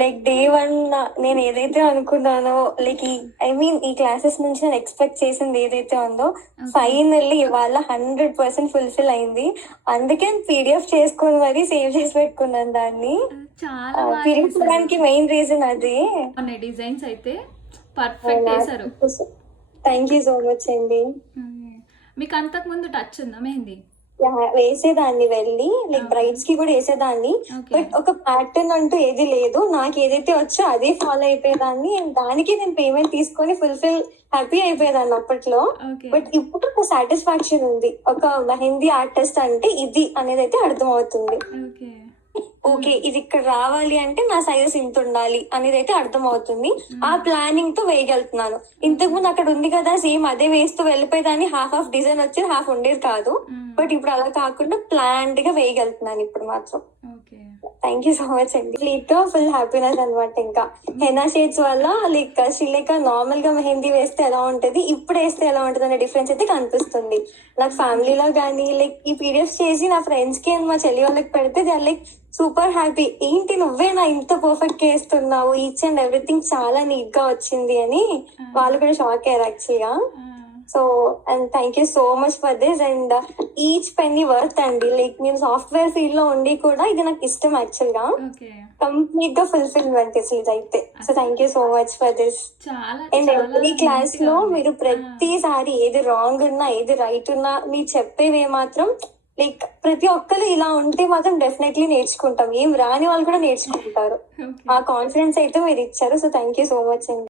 Like day one నేను ఏదైతే అనుకున్నానో, లైక్ ఈ క్లాసెస్ నుంచి నేను ఎక్స్పెక్ట్ చేసింది ఏదైతే ఉందో ఫైనల్లీ ఇవాళ 100% ఫుల్ఫిల్ అయింది. అందుకే పీడిఎఫ్ చేసుకొని మరీ సేవ్ చేసి పెట్టుకున్నాను దాన్ని. చాలా పీడిఎఫ్ చేయడానికి మెయిన్ రీజన్ అదే. డిజైన్స్ అయితే పర్ఫెక్ట్ చేశారు. థ్యాంక్ యూ సో మచ్ అండి. మీకు అంతకు ముందు టచ్ ఉందా మెహందీ? వేసేదాన్ని వెళ్ళి, లైక్ బ్రైడ్స్ కి కూడా వేసేదాన్ని. బట్ ఒక ప్యాటర్న్ అంటూ ఏది లేదు. నాకు ఏదైతే వచ్చో అదే ఫాలో అయిపోయేదాన్ని. దానికి నేను పేమెంట్ తీసుకొని ఫుల్ఫిల్ హ్యాపీ అయిపోయేదాన్ని అప్పట్లో. బట్ ఇప్పుడు ఒక సాటిస్ఫాక్షన్ ఉంది. ఒక మెహందీ ఆర్టిస్ట్ అంటే ఇది అనేది అయితే అర్థం అవుతుంది. ఓకే, ఇది ఇక్కడ రావాలి అంటే నా సైజెస్ ఇంత ఉండాలి అనేది అయితే అర్థం అవుతుంది. ఆ ప్లానింగ్ తో వేయగలుగుతున్నాను. ఇంతకు ముందు అక్కడ ఉంది కదా సేమ్ అదే వేస్తూ వెళ్ళిపోయేదాన్ని. హాఫ్ డిజైన్ వచ్చేది, హాఫ్ ఉండేది కాదు. బట్ ఇప్పుడు అలా కాకుండా ప్లాన్డ్ గా వేయగలుగుతున్నాను ఇప్పుడు మాత్రం. థ్యాంక్ యూ సో మచ్ అండి. లైక్ ఫుల్ హ్యాపీనెస్ అనమాట. ఇంకా హెనా షేడ్స్ వల్ల లైక్ శ్రీలేఖ నార్మల్ గా మెహందీ వేస్తే ఎలా ఉంటది, ఇప్పుడు వేస్తే ఎలా ఉంటది అనే డిఫరెన్స్ అయితే కనిపిస్తుంది. నాకు ఫ్యామిలీలో గానీ, లైక్ ఈ పీడిఎఫ్స్ చేసి నా ఫ్రెండ్స్ కి అండ్ మా చెల్లి వాళ్ళకి పెడితే they are like super happy. ఏంటి నువ్వేనా ఇంత పర్ఫెక్ట్ గా వేస్తున్నావు, ఈచ్ అండ్ ఎవ్రీథింగ్ చాలా నీట్ గా వచ్చింది అని వాళ్ళు కూడా షాక్ అయ్యారు యాక్చువల్గా. So and thank you so much for this. And each penny worth అండి. లైక్ నేను సాఫ్ట్వేర్ ఫీల్డ్ లో ఉండి కూడా ఇది నాకు ఇష్టం యాక్చువల్ గా. కంప్లీట్ గా ఫుల్ఫిల్మెంట్ ఇది అయితే. So thank you so much for this. And every class లో మీరు ప్రతిసారి ఏది రాంగ్ ఉన్నా ఏది రైట్ ఉన్నా మీరు చెప్పేవి మాత్రం లైక్ ప్రతి ఒక్కరు ఇలా ఉంటే మాత్రం డెఫినెట్లీ నేర్చుకుంటాం. ఏం రాని వాళ్ళు కూడా నేర్చుకుంటారు. ఆ కాన్ఫిడెన్స్ అయితే మీరు ఇచ్చారు. So thank you so much అండి.